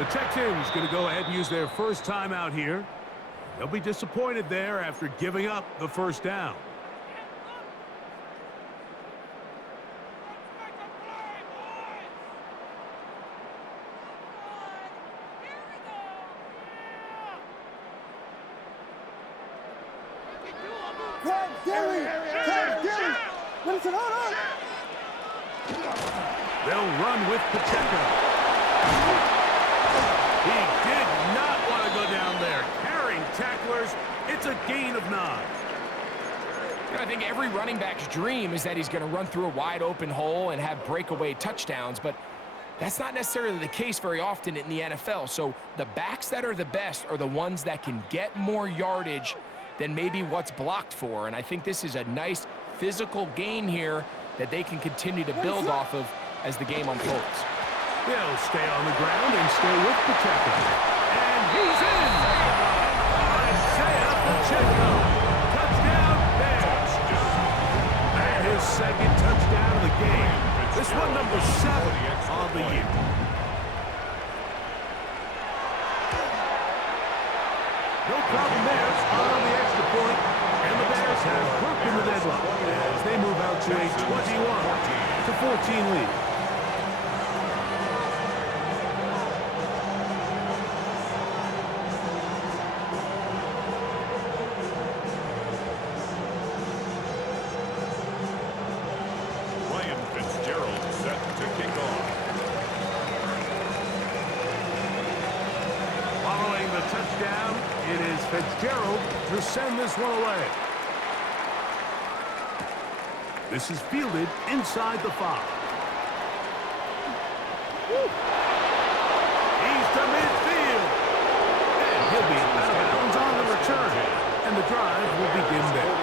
The Texans going to go ahead and use their first timeout here. They'll be disappointed there after giving up the first down. They'll run with Pacheco. He did not want to go down there. Carrying tacklers, it's a gain of 9. I think every running back's dream is that he's going to run through a wide open hole and have breakaway touchdowns, but that's not necessarily the case very often in the NFL. So the backs that are the best are the ones that can get more yardage than maybe what's blocked for. And I think this is a nice physical gain here that they can continue to build off of as the game unfolds. They'll stay on the ground and stay with Pacheco. And he's in! Isaiah Pacheco. Touchdown, Bears. And his second touchdown of the game. This one number 7 on the year. No problem there on the extra point. And the Bears have broken the deadlock as they move out to a 21-14 lead. Touchdown, it is Fitzgerald to send this one away. This is fielded inside the 5. He's to midfield. And he'll be out of bounds on the return. And the drive will begin there.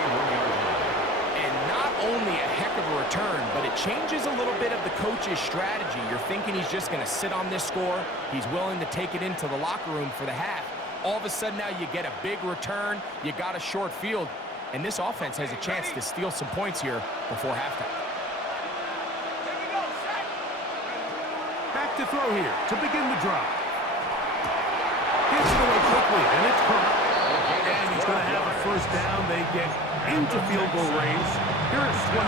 And not only a heck of a return, but it changes a little bit of the coach's strategy. You're thinking he's just going to sit on this score. He's willing to take it into the locker room for the half. All of a sudden now you get a big return, you got a short field, and this offense has a chance to steal some points here before halftime. Back to throw here to begin the drive. Gets it away quickly, and it's caught. And he's going to have a first down. They get into field goal range. Here it's 29.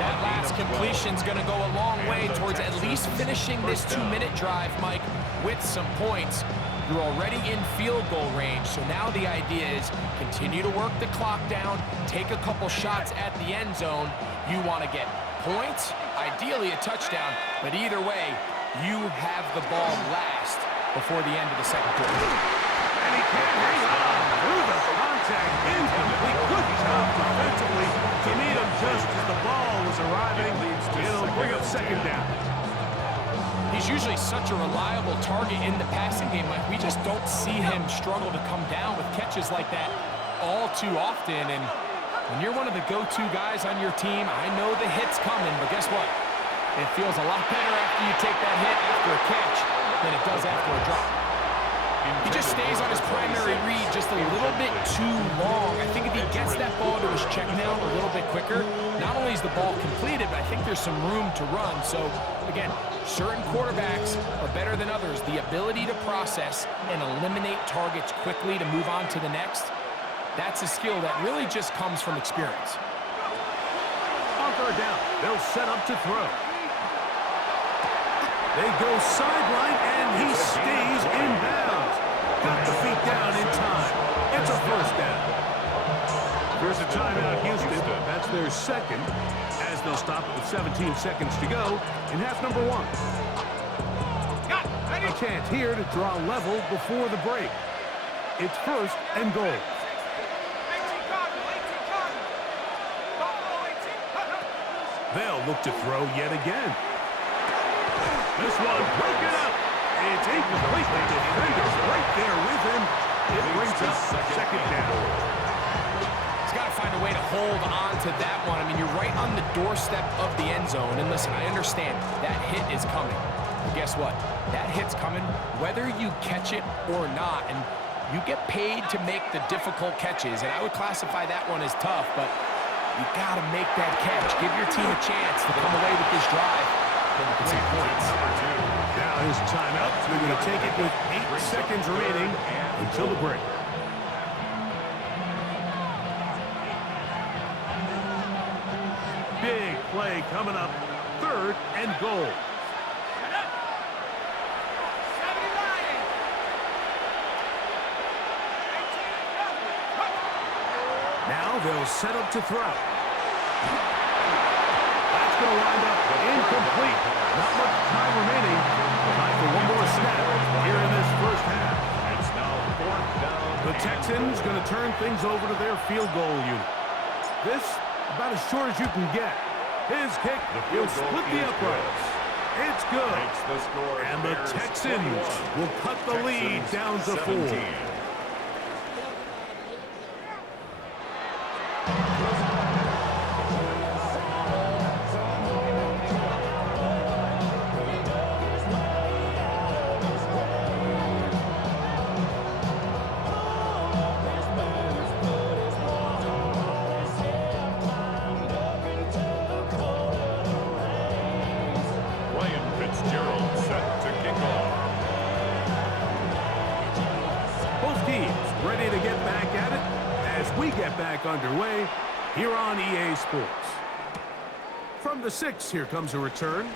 That last completion's going to go a long way towards at least finishing this 2-minute drive, Mike, with some points. You're already in field goal range, so now the idea is continue to work the clock down, take a couple shots at the end zone. You want to get points, ideally a touchdown, but either way, you have the ball last before the end of the second quarter. And he can't hang on through the contact, incomplete. Good job defensively to meet him just as the ball was arriving. It'll bring up second down. He's usually such a reliable target in the passing game. Like, we just don't see him struggle to come down with catches like that all too often. And when you're one of the go-to guys on your team, I know the hit's coming, but guess what? It feels a lot better after you take that hit after a catch than it does after a drop. He just stays on his primary read just a little bit too long. I think if he gets that ball to his check down a little bit quicker, not only is the ball completed, but I think there's some room to run. So, again, certain quarterbacks are better than others. The ability to process and eliminate targets quickly to move on to the next, that's a skill that really just comes from experience. On third down, they'll set up to throw. They go sideline, and he stays in bounds. Got the feet down in time. It's a first down. Here's a timeout, Houston. That's their second, as they'll stop it with 17 seconds to go in half number 1. A chance here to draw level before the break. It's first and goal. They'll look to throw yet again. This one broken up. It's incomplete. The defender's right there with him. It brings up second down. He's got to find a way to hold on to that one. I mean, you're right on the doorstep of the end zone. And listen, I understand that hit is coming. But guess what? That hit's coming whether you catch it or not. And you get paid to make the difficult catches. And I would classify that one as tough, but you got to make that catch. Give your team a chance to come away with this drive. Now His timeout. They're going to take it with 8 seconds remaining until the break. Big play coming up. 3rd and goal. Now they'll set up to throw. That's going to wind up incomplete. Not much time remaining. Time for one more snap here in this first half. It's now 4th down. The Texans going to turn things over to their field goal unit. This about as short as you can get. His kick will split the uprights. It's good. And the Texans will cut the lead down to 4. Both teams ready to get back at it as we get back underway here on EA Sports. From the 6, here comes a return. And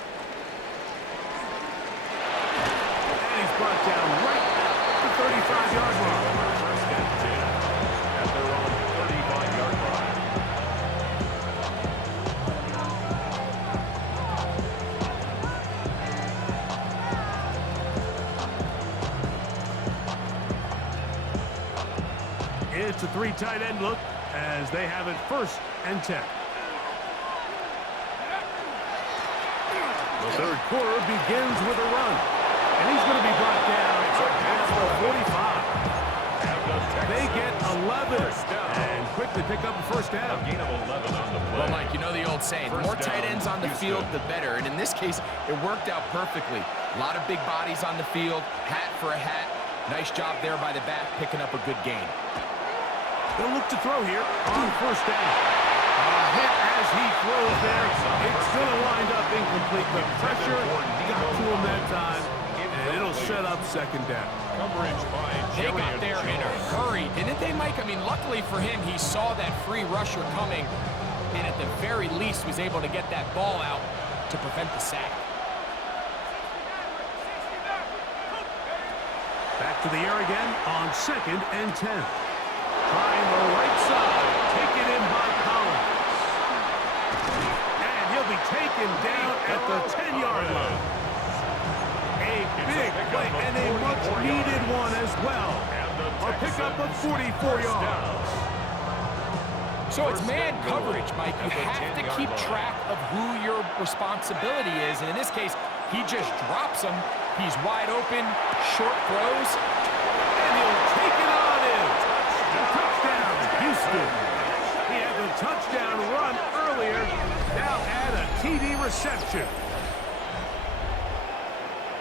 he's brought down right at the 35-yard line. First and 10 at their own 35-yard line. It's a 3 tight end look as they have it 1st and 10. The 3rd quarter begins with a run. And he's going to be brought down at the 45. They get 11 and quickly pick up a 1st down. A gain of 11 on the play. Well, Mike, you know the old saying, the more tight ends on the field, the better. And in this case, it worked out perfectly. A lot of big bodies on the field, hat for a hat. Nice job there by the back, picking up a good gain. They'll look to throw here on 1st down. A hit as he throws there. It's going to wind up incomplete. The pressure got to him that time, and it'll set up 2nd down. Coverage by They got there in a hurry, didn't they, Mike? I mean, luckily for him, he saw that free rusher coming, and at the very least was able to get that ball out to prevent the sack. Back to the air again on 2nd and 10. Trying the right side. Taken in by Collins. And he'll be taken down at the 10-yard line. A big play and a much-needed one as well. A pickup of 44 yards. So it's man coverage, Mike. You have to keep track of who your responsibility is. And in this case, he just drops him. He's wide open, short throws. And he'll take it on in. Touchdown, Houston. He had the touchdown run earlier. Now add a TD reception.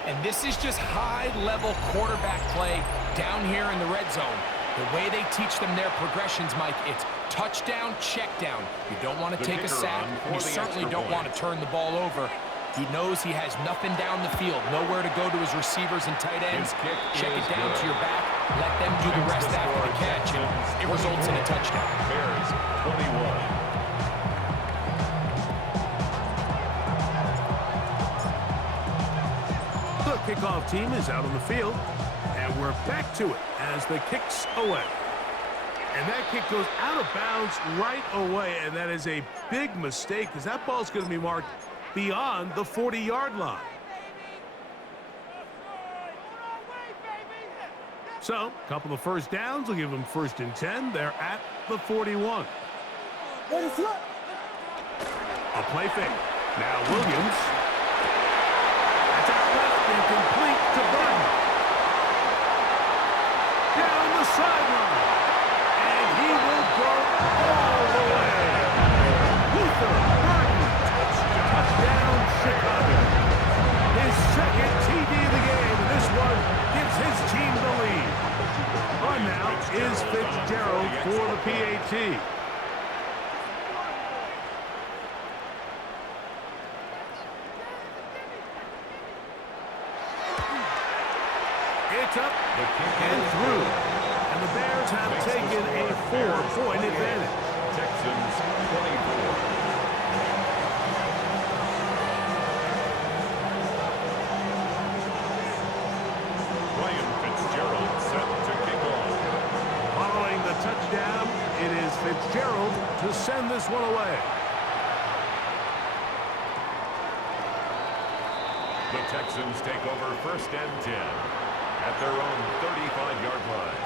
And this is just high-level quarterback play down here in the red zone. The way they teach them their progressions, Mike, it's touchdown, check down. You don't want to take a sack, and you certainly don't want to turn the ball over. He knows he has nothing down the field, nowhere to go to his receivers and tight ends. Check it down to your back, let them do the rest after the catch, and it results in a touchdown. Bears 21. The kickoff team is out on the field, and we're back to it as the kick's away. And that kick goes out of bounds right away, and that is a big mistake because that ball's going to be marked beyond the 40-yard line. So, a couple of 1st downs will give them 1st and 10. They're at the 41. A play fake. Now Williams. That's out left and complete to Burton. Down the sideline. And he will go all the way. Luther Burton. Touchdown, Chicago. His 2nd TD of the game, and this one gives his team the lead. On now is Fitzgerald for the PAT. It's up and through. And the Bears have taken a 4-point advantage. Texans 24. Following the touchdown, it is Fitzgerald to send this one away. The Texans take over 1st and 10 at their own 35-yard line.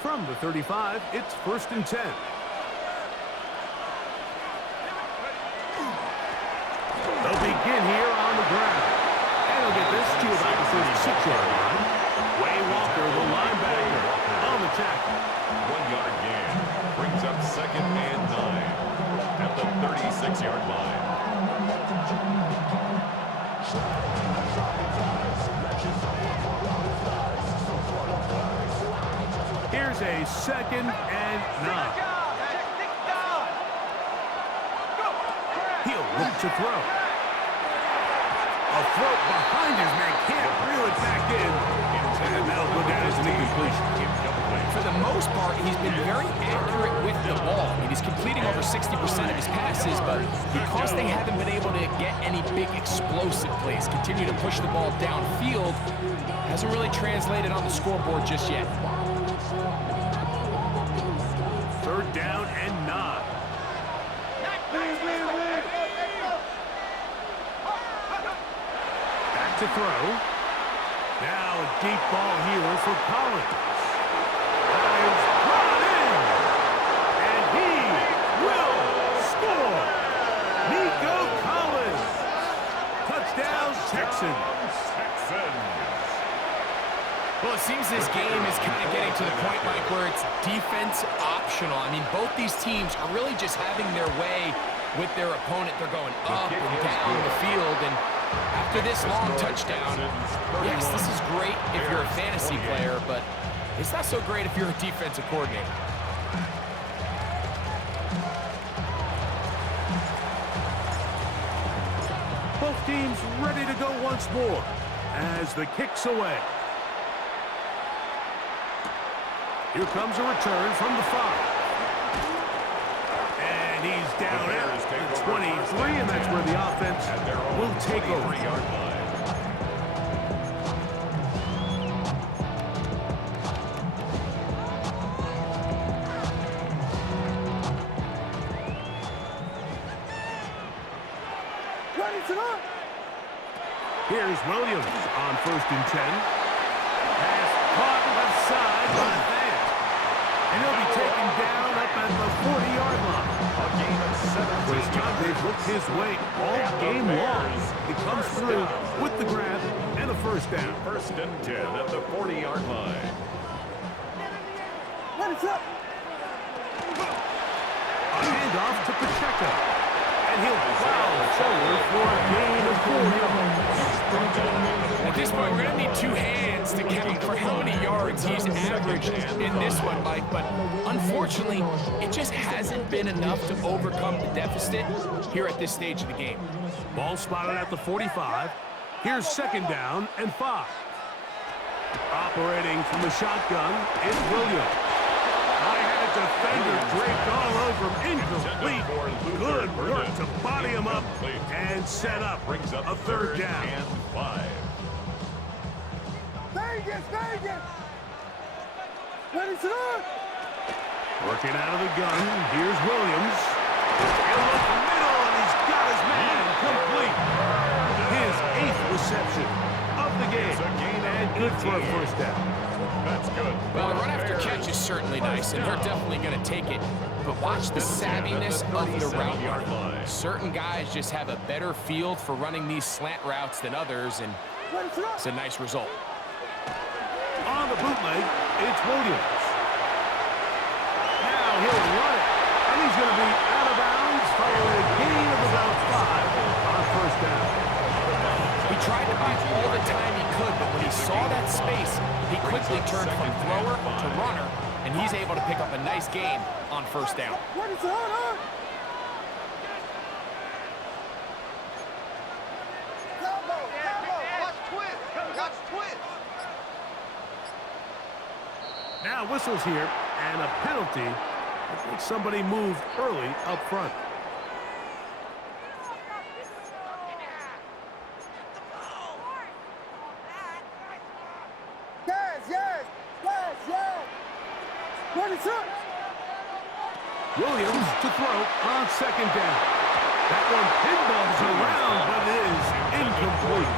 From the 35, it's 1st and 10. They'll begin here on the ground. And they'll get this to about the 36-yard line. Way Walker, the linebacker, on the tackle. 1-yard gain brings up 2nd and 9 at the 36-yard line. Here's a 2nd and 9. He'll look to throw. A throw behind his man, can't reel it back in. And that'll go down as an incompletion. For the most part, he's been very accurate with the ball. I mean, he's completing over 60% of his passes, but because they haven't been able to get any big explosive plays, continue to push the ball downfield, hasn't really translated on the scoreboard just yet. 3rd down and 9. Back to throw. Now a deep ball here for Collins. That is brought in. And he will score. Nico Collins. Touchdown, Texans. Well, it seems this game is kind of getting to the point, Mike, where it's defense optional. I mean, both these teams are really just having their way with their opponent. They're going up and down the field, and after this long touchdown, yes, this is great if you're a fantasy player, but it's not so great if you're a defensive coordinator. Both teams ready to go once more as the kick's away. Here comes a return from the 5. And he's down at the 23, and that's where the offense will take over. 3-yard line. Here's Williams on 1st and 10. Pass caught left side by Van. And he'll be taken down up at the 40-yard line. A gain of 17 This time they've looked his way all game long. He comes through with the grab and a 1st down. 1st and 10 at the 40-yard line. A handoff to Pacheco. And he'll plow forward for a gain of 4 yards. At this point, we're going to need 2 hands to count for how many yards he's averaged in this one, Mike. But unfortunately, it just hasn't been enough to overcome the deficit here at this stage of the game. Ball spotted at the 45. Here's 2nd down and 5. Operating from the shotgun is Williams. I had a defender draped all over him. Incomplete. Good work to body him up and set up Brings up a 3rd down. and 5. Working out of the gun. Here's Williams. He'll look middle, and he's got his man complete. His 8th reception of the game. And good for a 1st down. That's good. Well, the run after catch is certainly nice, and they're definitely going to take it. But watch the savviness of the route running. Certain guys just have a better field for running these slant routes than others, and it's a nice result. On the bootleg, it's Williams. Now he'll run it, and he's going to be out of bounds following a gain of about 5 on 1st down. He tried to buy all the time he could, but when he saw that space, he quickly turned from thrower to runner, and and he's able to pick up a nice gain on first down. Now whistles here, and a penalty. I think somebody moved early up front. Williams to throw on second down. That one pinballs around, but it is incomplete.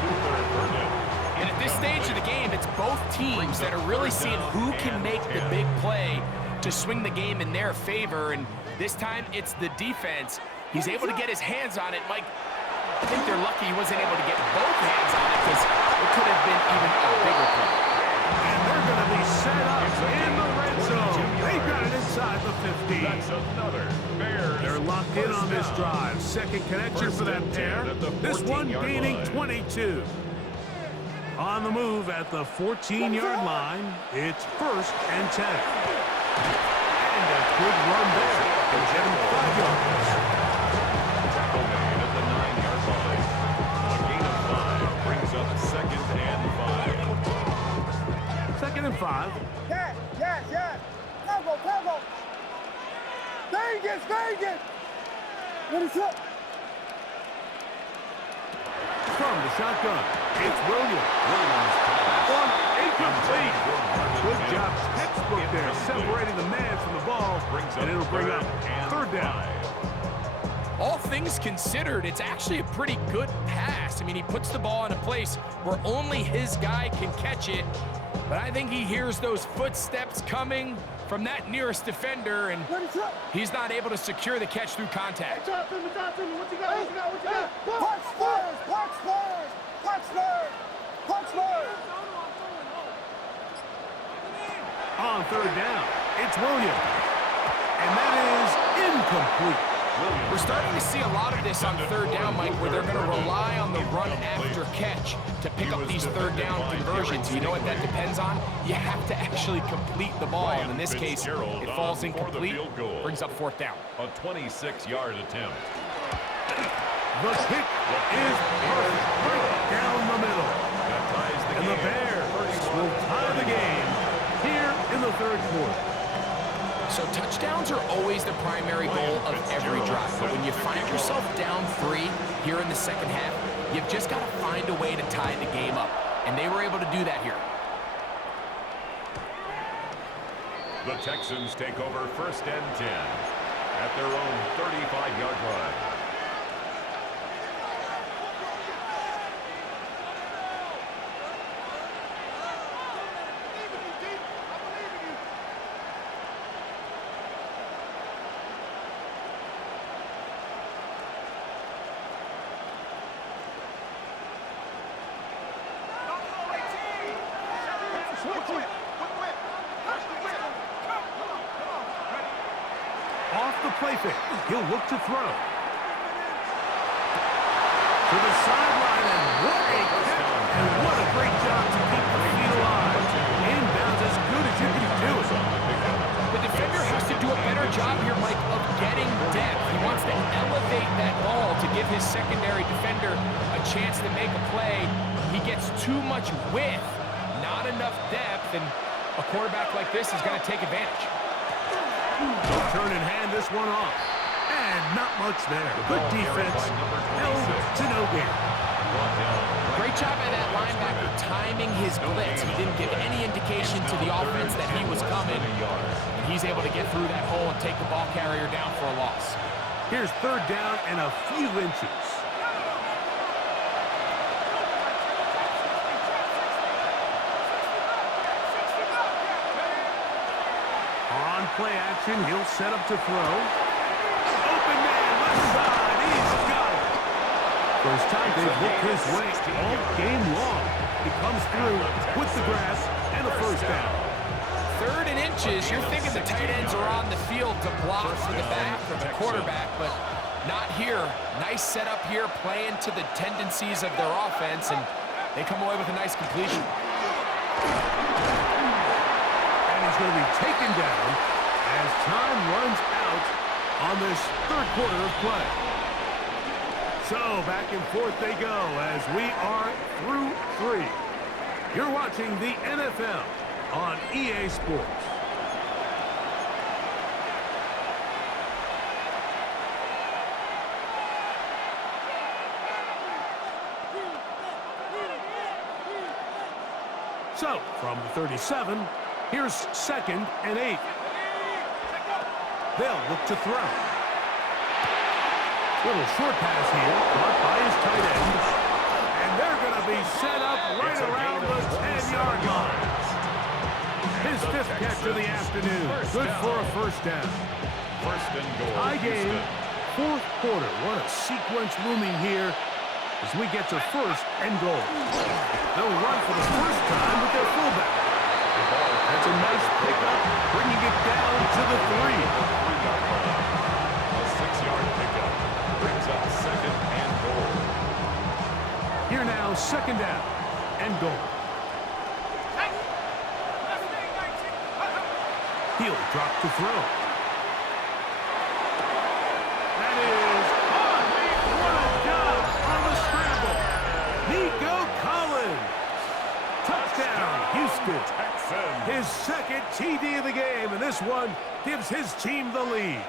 And at this stage of the game, it's both teams that are really seeing who can make the big play to swing the game in their favor, and this time it's the defense. He's able to get his hands on it. Mike, I think they're lucky he wasn't able to get both hands on it because it could have been even a bigger play. And they're going to be set up in the red zone. They've got it inside the 15. That's another Bears. They're locked in on this drive. Second connection for that pair. This one gaining 22. On the move at the 14-yard line, it's 1st and 10. And a good run there. They get him 5 yards. Tackle made at the 9-yard line. A gain of 5 brings up 2nd and 5. 2nd and 5. Yes. Combo. Vegas. What is up? From the shotgun, it's Williams. One incomplete. Good job, textbook there, separating the man from the ball, and it'll bring up 3rd down. All things considered, it's actually a pretty good pass. I mean, he puts the ball in a place where only his guy can catch it, but I think he hears those footsteps coming from that nearest defender, and he's not able to secure the catch through contact. What you got? Punch Spurs. On 3rd down, it's Williams. And that is incomplete. We're starting to see a lot of this on 3rd down, Mike, where they're going to rely on the run after catch to pick up these 3rd down conversions. You know what that depends on? You have to actually complete the ball. And in this case, it falls incomplete, brings up 4th down. A 26-yard attempt. The kick is perfect right down the middle. That ties the And the game. Bears will tie the game here in the 3rd quarter. So touchdowns are always the primary goal of every drive. But when you find yourself down 3 here in the 2nd half, you've just got to find a way to tie the game up. And they were able to do that here. The Texans take over 1st and 10 at their own 35-yard line. Off the play fake, he'll look to throw. To the sideline, and what a catch, and what a great job to keep the feet alive. Inbounds as good as you can do it. The defender has to do a better job here, Mike, of getting depth. He wants to elevate that ball to give his secondary defender a chance to make a play. He gets too much width, not enough depth, and a quarterback like this is going to take advantage. They'll turn and hand this one off. And not much there. Good defense. Held to no gain. Great job by that linebacker timing his blitz. He didn't give any indication to the offense that he was coming. And he's able to get through that hole and take the ball carrier down for a loss. Here's 3rd down and a few inches. On play action, he'll set up to throw. Open man, left side, he's got it. First time they've looked his way all game long. He comes through with the grab and a 1st down. 3rd and inches, you're thinking the tight ends are on the field to block for the back or the quarterback, but not here. Nice setup here, playing to the tendencies of their offense, and they come away with a nice completion. And is going to be taken down as time runs out on this third quarter of play. So back and forth they go as we are through 3. You're watching the NFL on EA Sports. So, from the 37, here's 2nd and 8. They'll look to throw. Little short pass here, caught by his tight end. And they're going to be set up right around the 10-yard line. His 5th catch of the afternoon. Good for a first down. First and goal. Tie game, 4th quarter. What a sequence looming here as we get to 1st and goal. They'll run for the first time with their fullback. That's a nice pickup, bringing it down to the 3. A 6-yard pickup brings up 2nd and goal. Here now, 2nd down and goal. He'll drop to throw. That is caught. What a job on the scramble. Nico Collins. Touchdown, Houston. His 2nd TD of the game, and this one gives his team the lead.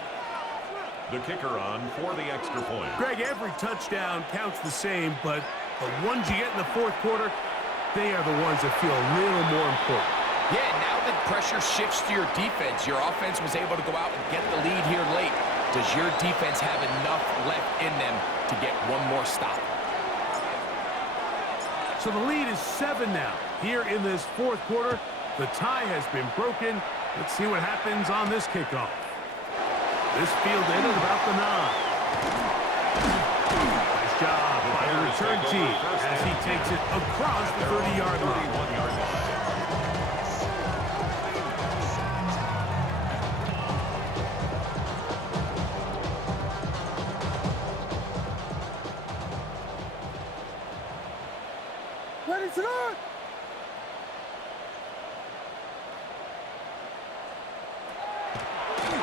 The kicker on for the extra point. Greg, every touchdown counts the same, but the ones you get in the 4th quarter, they are the ones that feel a little more important. Yeah, now that pressure shifts to your defense, your offense was able to go out and get the lead here late. Does your defense have enough left in them to get one more stop? So the lead is 7 now. Here in this 4th quarter, the tie has been broken. Let's see what happens on this kickoff. This field in at about the 9. Nice job by the return team as he takes it across the 30-yard line. 31-yard line. Ready to go!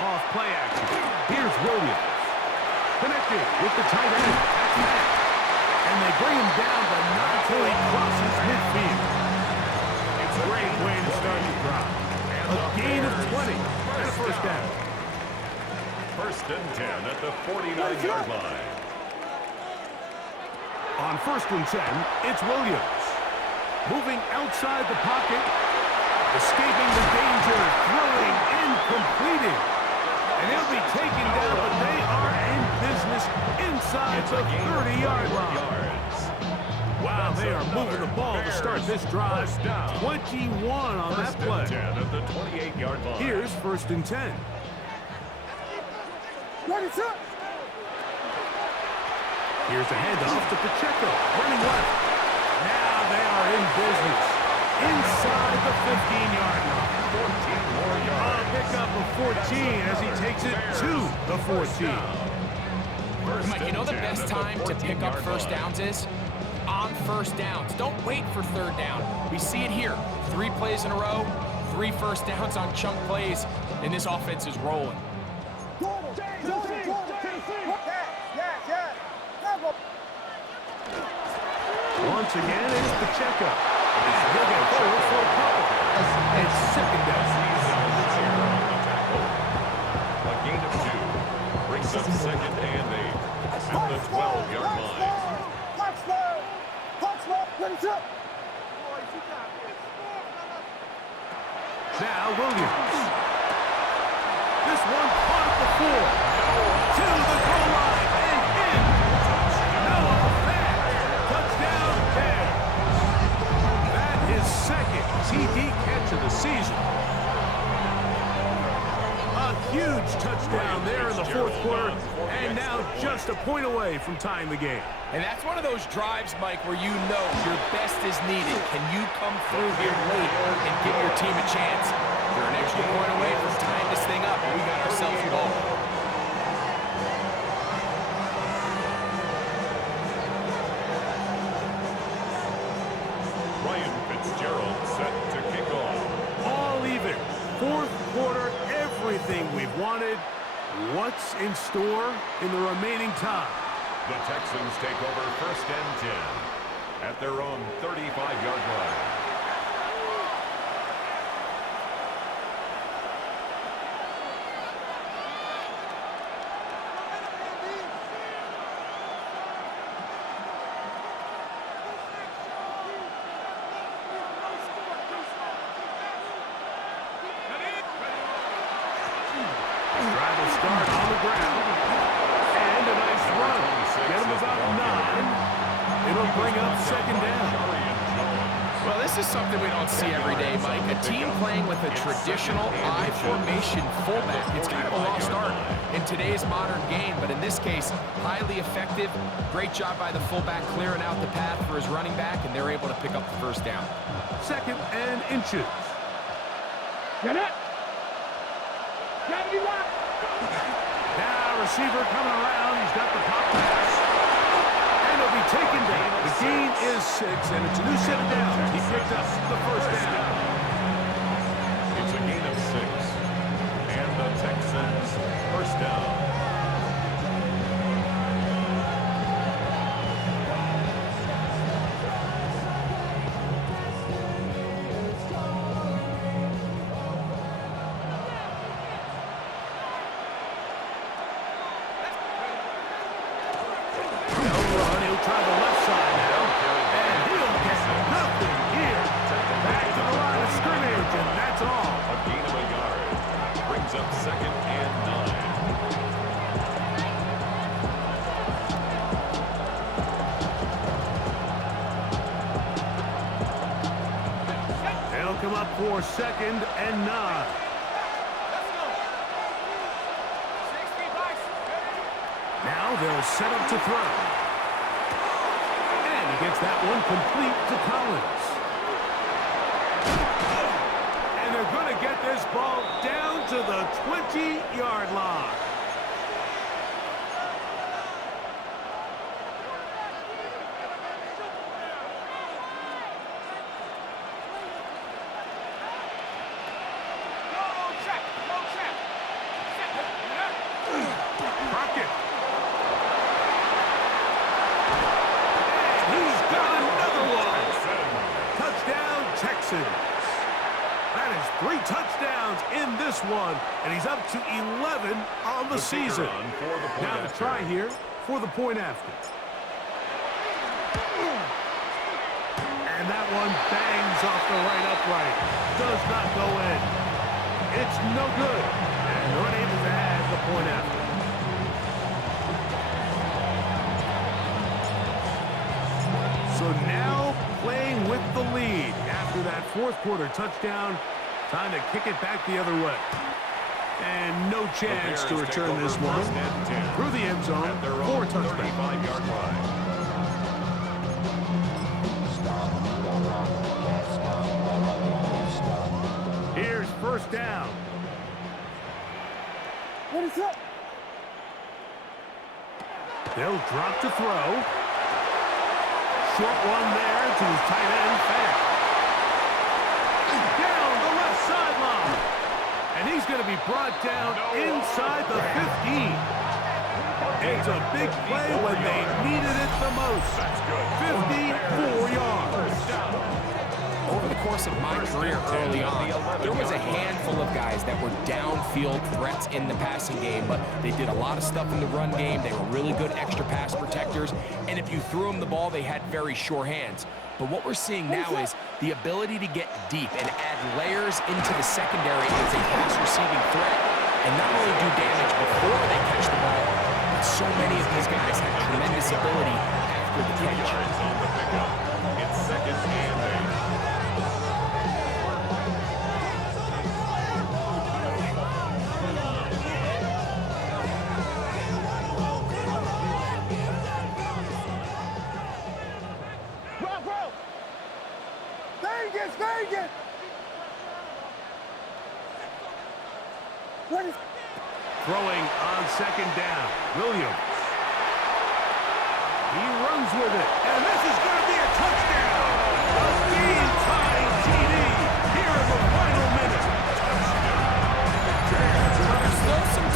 Off play action. Here's Williams. Connected with the tight end. That's Matt. And they bring him down, but not until he crosses midfield. It's a great way to start the drive. A gain of 20 and a first down. 1st and 10 at the 49-yard line. On 1st and 10, it's Williams. Moving outside the pocket. Escaping the danger. Throwing and completing. And he'll be taken down, but they are in business inside the 30-yard line. Wow, they are moving the ball to start this drive. 21 on that play. 10 at the 28-yard line. Here's 1st and 10. Ready to go! Here's a handoff to Pacheco, running left. Now they are in business inside the 15-yard line. 14 more yards. A pickup of 14 as he takes it to the 14. Mike, you know the best time to pick up first downs is? On first downs. Don't wait for 3rd down. We see it here. 3 plays in a row, 3 first downs on chunk plays, and this offense is rolling. Once again, it's Pacheco. He'll get forward for a couple. It's 2nd down. A gain of 2 brings up 2nd and 8 at the 12-yard line. Ready to go! Now Williams. This one caught at the 4. To the goal line and in. Noah Fant. Touchdown Bears. That is 2nd TD catch of the season. A huge touchdown there in the 4th quarter, and now just a point away from tying the game. And that's one of those drives, Mike, where you know your best is needed. Can you come through here late and give your team a chance? You're an extra point away from tying this thing up, and we got ourselves a goal. Ryan Fitzgerald set to kick off. All even. 4 wanted. What's in store in the remaining time? The Texans take over 1st and 10 at their own 35-yard line. Drive will start on the ground. And a nice run. Get him about 9. It'll bring up 2nd down. Well, this is something we don't see every day, Mike. A team playing with a traditional I formation fullback. It's kind of a lost art in today's modern game, but in this case, highly effective. Great job by the fullback clearing out the path for his running back, and they're able to pick up the 1st down. 2nd and inches. Get it. Now receiver coming around. He's got the pop pass. And he'll be taken down. The gain is 6, and it's a new set of downs. He picked up the 1st down. It's a gain of 6. And the Texans 1st down. Try the left side now, and he'll get nothing here. Back to the line of scrimmage, and that's all. A gain of a yard. Brings up 2nd and 9. They'll come up for 2nd and 9. Now they'll set up to throw. Gets that one complete to Collins. And they're going to get this ball down to the 20-yard line. Crockett. That is 3 touchdowns in this one, and he's up to 11 on the season. Now the try here for the point after. And that one bangs off the right upright. Does not go in. It's no good, and they're unable to add the point after. So now playing with the lead after that 4th quarter touchdown. Time to kick it back the other way. And no chance to return this one through the end zone for a touchdown. 35-yard line. Here's 1st down. What is up? They'll drop to throw. Short one there to his tight end, Fant. Down the left sideline. And he's going to be brought down inside the 15. It's a big play when they needed it the most. 54 yards. Over the course of my career early on, there was a handful of guys that were downfield threats in the passing game, but they did a lot of stuff in the run game. They were really good extra pass protectors, and if you threw them the ball, they had very sure hands. But what we're seeing now is the ability to get deep and add layers into the secondary as a pass receiving threat, and not only do damage before they catch the ball, but so many of these guys have tremendous ability after the catch. It's 2nd and 8. Vegas! What is... Throwing on 2nd down. Williams. He runs with it. And this is going to be a touchdown. A game-tying TD here in the final minute. There's still some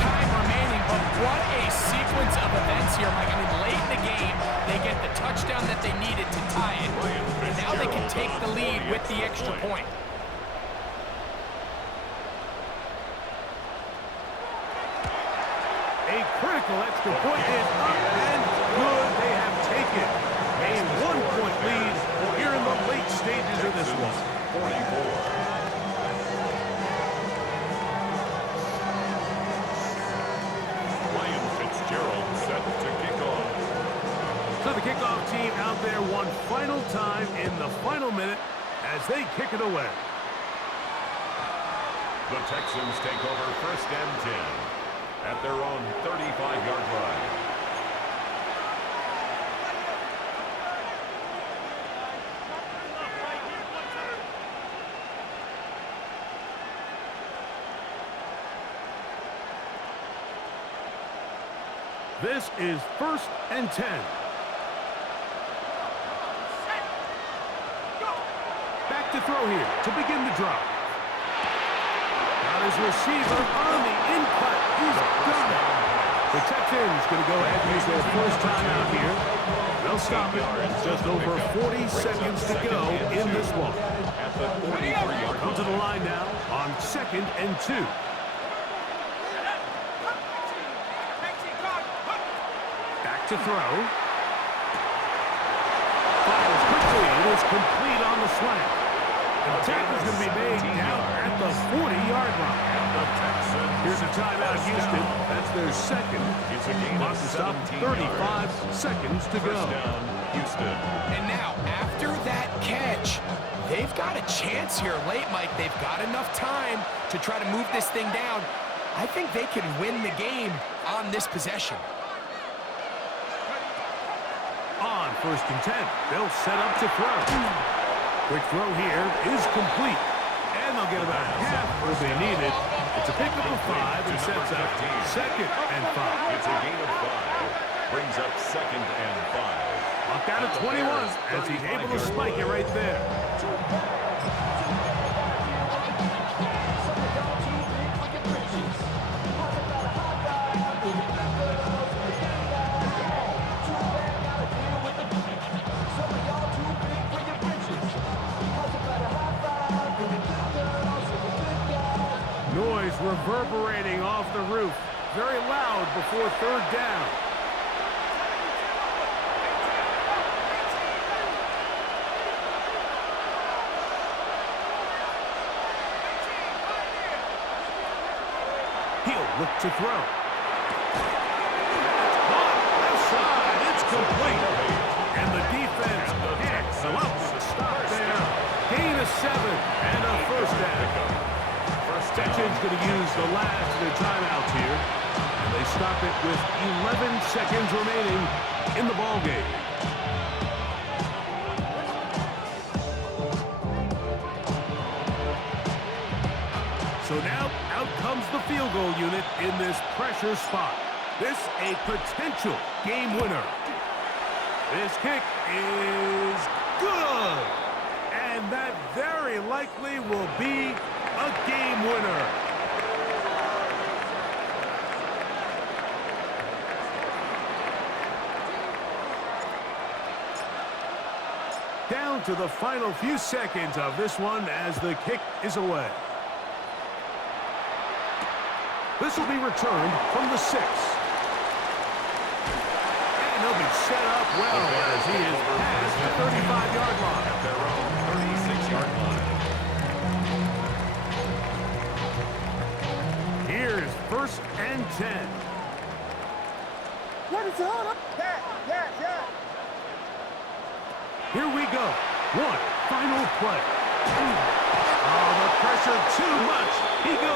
What a sequence of events here, Mike. I mean, late in the game, they get the touchdown that they needed to tie it. And now they can take the lead with the extra point. A critical extra point is up and good. They have taken a 1-point lead here in the late stages of this one. 44. So the kickoff team out there one final time in the final minute as they kick it away. The Texans take over 1st and 10 at their own 35-yard line. This is 1st and 10. Back to throw here to begin the drive. Got his receiver on the in-cut. He's done it. The Texans going to go ahead and use their first timeout here. They'll stop it. Just over 40 seconds to go in this one. At the 43-yard Come to the line now on 2nd and 2. Back to throw. Fires quickly. It is complete on the slant. And the tackle's going to be made down at the 40-yard line. Here's a timeout, Houston. That's their second. It's a gain Clock of to stop. 17 35 seconds to go. First down, Houston. And now, after that catch, they've got a chance here late, Mike. They've got enough time to try to move this thing down. I think they can win the game on this possession. On 1st and 10, they'll set up to throw. Quick throw here is complete. And they'll get about half what they needed. It's a pickup of 5 and sets up 2nd and 5. It's a gain of 5. Brings up 2nd and 5. Locked out at 21 as he's able to spike it right there. Noise reverberating off the roof. Very loud before 3rd down. He'll look to throw. That's caught. Left side. It's complete. And the defense can't come up with a stop there. Gain of 7 and a 1st down. Texans going to use the last of their timeouts here. And they stop it with 11 seconds remaining in the ballgame. So now out comes the field goal unit in this pressure spot. This a potential game winner. This kick is good. And that very likely will be a game winner. Down to the final few seconds of this one as the kick is away. This will be returned from the 6. And he'll be set up well as he is past the 35-yard line. At their own 36-yard line. Here's 1st and 10. What is up? Yeah. Here we go. One final play. Oh, the pressure too much. He goes.